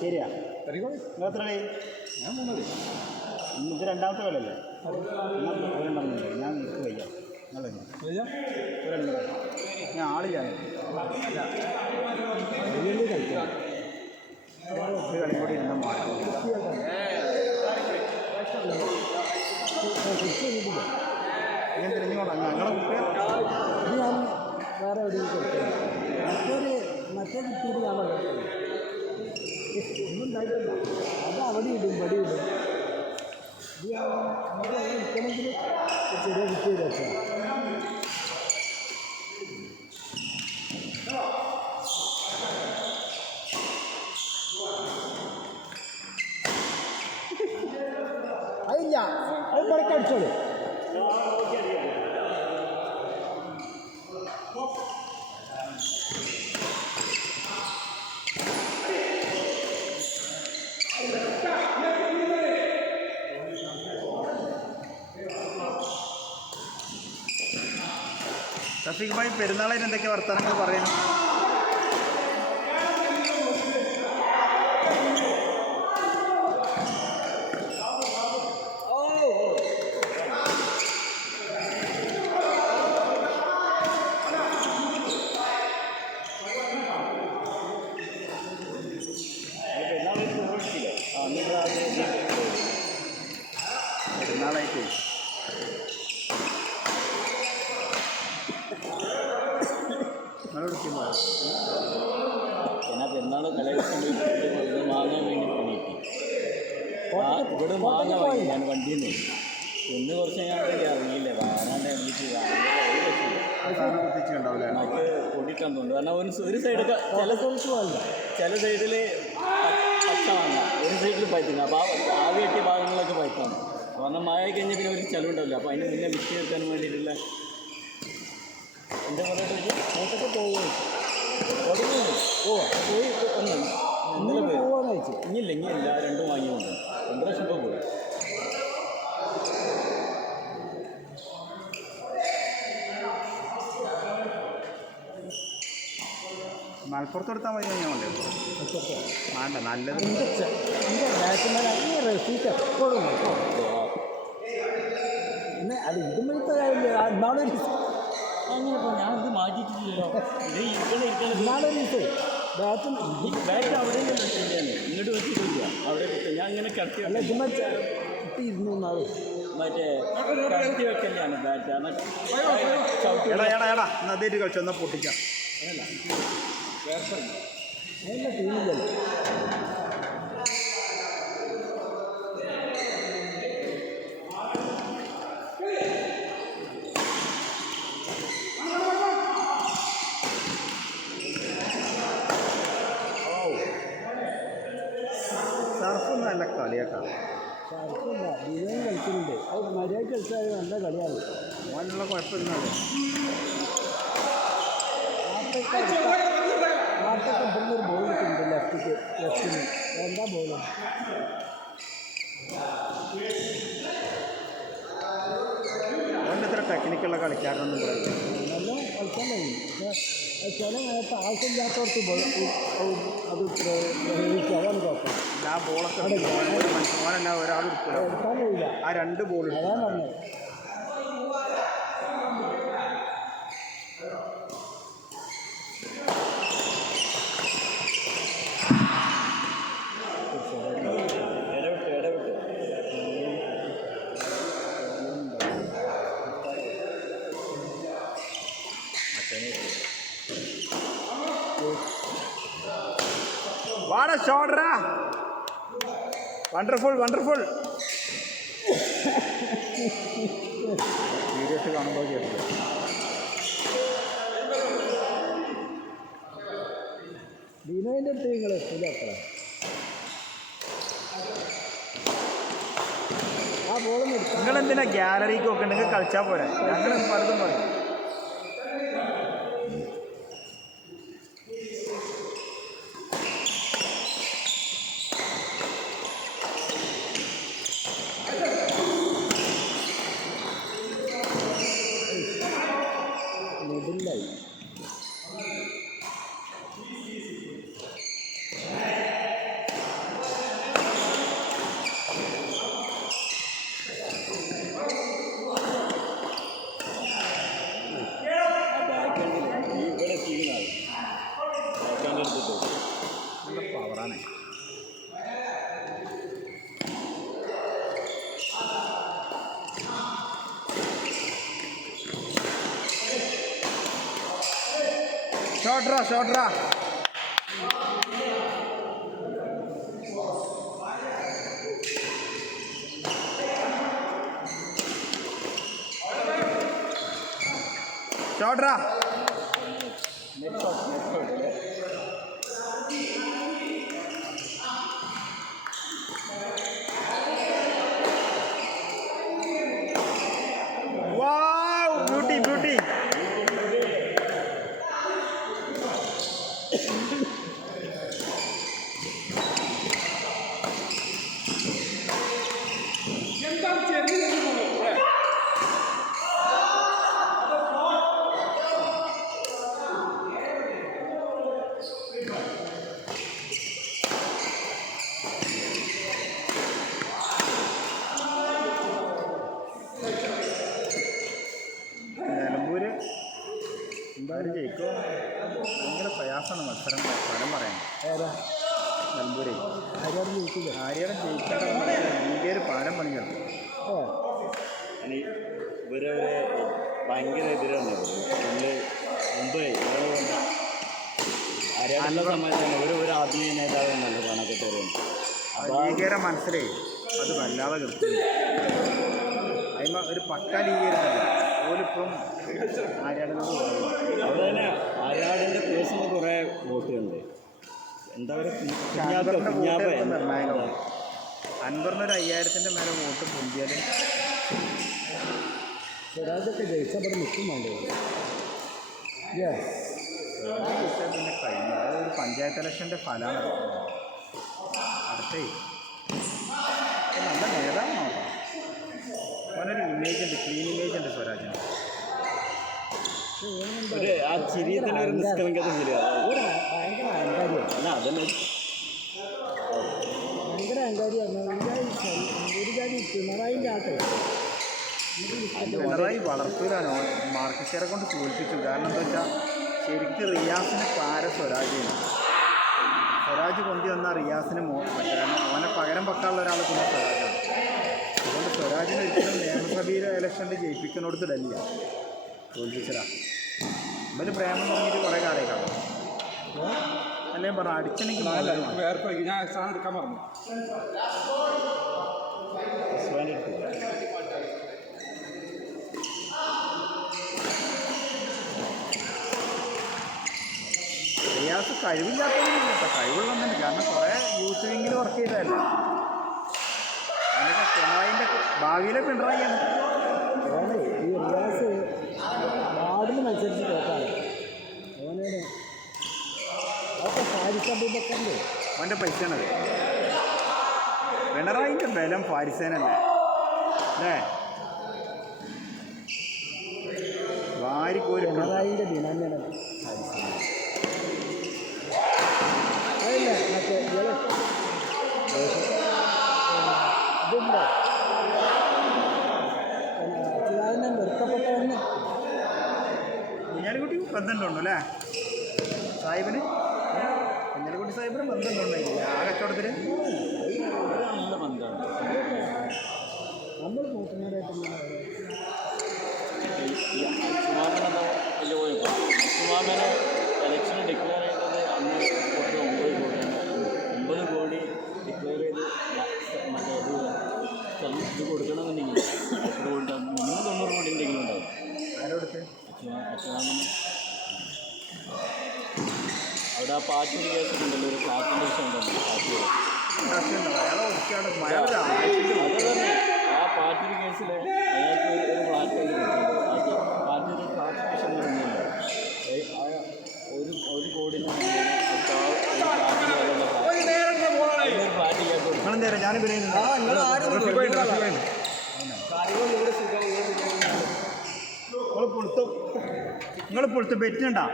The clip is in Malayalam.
ശരിയാ നിങ്ങൾ എത്ര കളി? ഞാൻ 3 കളി. ഇത് രണ്ടാമത്തെ കളിയല്ലേ? ഒരെണ്ണമെന്നുണ്ട്. ഞാൻ നിൽക്ക് വയ്യ. നിങ്ങൾ ഞാൻ ആളില്ല. കളിക്കാം. ഒരു കളി കൂടി ഇരുന്നാൽ മാറി. ഞാൻ തിരിഞ്ഞോളാം. ഞങ്ങളെ കുട്ടികൾ ഞാൻ വേറെ എവിടെയും കൊടുത്തില്ല. മറ്റേ കുട്ടിയുടെ ഞാൻ വളർത്തുന്നത് ഒന്നും ഉണ്ടായിട്ടില്ല. അത് അവിടെ ഇടും പടി ഇടും. ഇത് നമുക്ക് നിൽക്കണമെങ്കിൽ ചെറിയ കുട്ടി രക്ഷ. അതില്ല, അത് പുറക്കടിച്ചോളൂ. റഫീഖ് ഭായി, പെരുന്നാളായിട്ട് എന്തൊക്കെ വർത്തമാനങ്ങൾ പറയാം? പെരുന്നാളായിട്ട് എന്നാ പെരുന്നാൾ തലേദിവസം വാങ്ങാൻ വേണ്ടി പണിയിട്ട് ഇവിടെ വാങ്ങാൻ വാങ്ങി ഞാൻ വണ്ടിയിൽ നിന്ന് ഇന്ന് കുറച്ച് ഞാൻ അറിയില്ല വാങ്ങാണ്ട് എനിക്ക് മറ്റ് പൊടിക്കാൻ തോന്നുന്നു. കാരണം ഒരു സൈഡ് ചില സൈഡിൽ പച്ച വാങ്ങാം, ഒരു സൈഡിൽ പറ്റുന്നു. അപ്പോൾ ആ ആവി കെട്ടിയ ഭാഗങ്ങളൊക്കെ പറ്റാണ്. കാരണം മഴ കഴിഞ്ഞാൽ പിന്നെ ഒരു ചിലവുണ്ടാവില്ല. അപ്പോൾ അതിന് മുന്നേ മിക്സ് ചേർക്കാൻ വേണ്ടിയിട്ടുള്ള എന്താ പറയുക നോട്ടൊക്കെ പോയി ഒന്ന് ഇന്നലെ പോവാന്ന് ഇനിയില്ല 2 വാങ്ങിയുണ്ട് 2 ലക്ഷം രൂപ പോയി. മലപ്പുറത്ത് കൊടുത്താൽ മതി. ഞാൻ വേണ്ട നല്ലത് റെസീറ്റ് എപ്പോഴും പിന്നെ അത് ഇതുമ്പോഴത്തെ നാളെ അങ്ങനെ ഞാൻ ഇത് മാറ്റിയിട്ടില്ലല്ലോ. നാളെ ബാറ്റും ബാറ്റ് അവിടെ ഇങ്ങോട്ട് വെച്ചിട്ടില്ല. അവിടെ ഞാൻ ഇങ്ങനെ കടത്തി അല്ല ഇതുമ്പോൾ കുട്ടി ഇരുന്നു നാളെ മറ്റേ കടത്തി വെക്കലാണ് ബാറ്റ്. അതേറ്റ് കളിച്ചു എന്നാൽ പൊട്ടിക്കാം. നല്ല ടീമില്ലല്ലോ. സർഫൊന്നും നല്ല കളിയാട്ടാ. ഷർട്ടില്ല, ബിരിയാണി കളിക്കുന്നുണ്ട്. അത് മര്യാദ കളിച്ചാൽ നല്ല കളിയാണ്. അതിനുള്ള കുഴപ്പമില്ല. നാട്ടൊക്കെ ഇവിടുന്നൊരു ബോൾ കിട്ടുന്നുണ്ട് ലെഫ്റ്റിന്. എന്താ ബോള്? അതുകൊണ്ട് ഇത്ര ടെക്നിക്കുള്ള കളിക്കാരനൊന്നും പറയില്ല. നല്ല കളിക്കാൻ കഴിയും. പക്ഷേ ചില നേരത്തെ ആവശ്യമില്ലാത്തവർക്ക് അത് പ്രയോഗിക്കുക. അതാണ് കുഴപ്പം. ആ ബോളൊക്കെ ഓനല്ല ഒരാൾ എടുക്കാൻ കഴിയില്ല. ആ 2 ബോൾ അതാണ് പറഞ്ഞത്. What a shot, Ra! Wonderful. Videos കാണുമ്പോൾ കേട്ടില്ല. ബിനോയിൻ്റെ അടുത്ത് നിങ്ങൾ എത്തില്ല. ആ ബോളൊന്നും എടുക്കാം. നിങ്ങളെന്തിനാ ഗ്യാലറിക്ക് ഒക്കെ ഉണ്ടെങ്കിൽ കളിച്ചാൽ പോരെ. ഞങ്ങൾ പലതും പറയും. മിഡിലായി ഷോട്ടറാ ബ്യൂട്ടി നിലമ്പൂര് എന്തായാലും ജയിക്കോ ഭയങ്കര പ്രയാസമാണ് മത്സരം ഫലം പറയാൻ. നിലമ്പൂര് ആര്യാടെ ജയിക്കേണ്ട ഭയങ്കര പാലം പണി കിടക്കും. ഇവരെ ഭയങ്കര എതിരാണ് മുമ്പ് ആര്യാടുള്ള സമയത്താണ് ഒരു ആത്മീയ നേതാവ് എന്നല്ല കണക്കത്തെ ലീഗയുടെ മനസ്സിലേ അത് വല്ലാതെ കിട്ടും. അതിന് ഒരു പക്ക ലീഗേരുന്നല്ല ഓലിപ്പം ആര്യാടിനോട് അവിടെ തന്നെ ആര്യാടിൻ്റെ പേഴ്സണൽ കുറേ വോട്ടുകളുണ്ട്. എന്താ പറയുക നിർണായകമാണ്. അൻവറിനൊരു 5000-ൻ്റെ മേലെ വോട്ട് പൊന്തിയാൽ സ്വരാജൊക്കെ ജയിച്ചാൽ ഇവിടെ നിൽക്കും വേണ്ടേ? പിന്നെ കഴിഞ്ഞു. അതൊരു പഞ്ചായത്ത് ഇലക്ഷൻ്റെ ഫലമാണ് നടക്കുന്നത്. അടുത്തേ നല്ല നേതാവാണോ? അവനൊരു ഇമേജ് ഉണ്ട്, ക്ലീൻ ഇമേജ് ഉണ്ട് സ്വരാജിന്. ആ ചിരിയത്തിന് ഒരു നിഷ്കളങ്കത ഭയങ്കര അഹങ്കാരിയാണ്. അതന്നെ ഭയങ്കര അഹങ്കാരിയാണ്. ഒരു ജാതി പിണറായിൻ്റെ ആട്ടെ പിണറായി വളർത്തൂലാനോ മാർക്കറ്ററെ കൊണ്ട് തോൽപ്പിച്ചു. കാരണം എന്താ വെച്ചാൽ ശരിക്കും റിയാസിന് പാര സ്വരാജിന്. സ്വരാജ് കൊണ്ടു വന്നാൽ റിയാസിന് കാരണം ഓനെ പകരം വെക്കാനുള്ള ഒരാൾ പിന്നെ സ്വരാജാണ്. അതുകൊണ്ട് സ്വരാജിന് ഒരിക്കലും നിയമസഭയിലെ ഇലക്ഷനിൽ ജയിപ്പിക്കുന്നിടത്തിടല്ല, തോൽപ്പിച്ചതാ. ഇവര് പ്രേമം തുടങ്ങിയിട്ട് കുറേ കാലമായി കാണും. അല്ലെങ്കിൽ പറഞ്ഞു അടിച്ചെനിക്ക് ഞാൻ സാധനം എടുക്കാൻ പറഞ്ഞു. റിയാസ് കഴിവില്ലാത്തതൊന്നുമില്ല കേട്ടോ, കഴിവുള്ളൊന്നുമില്ല. കാരണം കുറേ യൂത്ത് വിങ്ങിൽ വർക്ക് ചെയ്തതല്ല. അതിനൊക്കെ പിണറായിൻ്റെ ഭാവിയിലെ പിണറായിയാണ്. ഈ റിയാസ് വാർഡിന് മത്സരിച്ച് കേട്ടാണ് അവനോട് അതൊക്കെ ഫാരിസബിലൊക്കെ ഉണ്ട്. അവൻ്റെ പൈസയാണത്. പിണറായിൻ്റെ ബലം ഫാരിസേനല്ലേ അല്ലേ? വാരിക്കോരി പിണറായിൻ്റെ ദിനാന്യാണ് അതല്ല മറ്റേ ഇതില്ല അച്യുതാനന്ദൻ വെറുക്കപ്പെട്ടവന്ന് കുഞ്ഞാലിക്കുട്ടി ബന്ധമുണ്ടോ അല്ലേ സാഹിബിന്? കുഞ്ഞാലിക്കുട്ടി സാഹിബിന് ബന്ധമുണ്ടോ ആ കച്ചവടത്തിൽ? നല്ല ബന്ധമാണ്. നമ്മൾ നോക്കുന്നവരായിട്ട് അച്ചുമാമനെന്താ വലിയ കുഴപ്പം. അച്ചുമാമനെ ഇലക്ഷന് ഡിക്ലെയർ ചെയ്തത് അന്ന് കൊടുത്ത 9 കോടി ഡിക്ലെയർ ചെയ്ത് മറ്റേ ഇത് കൊടുക്കണമെന്നുണ്ടെങ്കിൽ എത്ര കോടി ഉണ്ടാവും? മിനിമം 90 കോടി എന്തെങ്കിലും ഉണ്ടാവും. ആരോടത്ത്? അച്ചുമാമന് അവിടെ ആ പാറ്റൊരു കേസൊക്കെ ഉണ്ടല്ലോ, ഒരു ഫ്ലാറ്റിൻ്റെ വിഷയം ഉണ്ടല്ലോ പാറ്റൂർ. അത് തന്നെ ആ പാറ്റൊരു കേസിൽ അതിനകത്ത് ഒരു ഫ്ലാറ്റ് കിട്ടുന്നുണ്ട്. അത് പാറ്റൊരു ക്ലാസിഫിക്കേഷൻ തന്നെയാണ്. ഒരു കോടിന് ഒരു ഫ്ലാറ്റിന് വരെയുള്ള ഫ്ലാറ്റ് നിങ്ങളെന്തേരം ഞാൻ നിങ്ങൾ പുറത്ത് ബെറ്റിനുണ്ടാ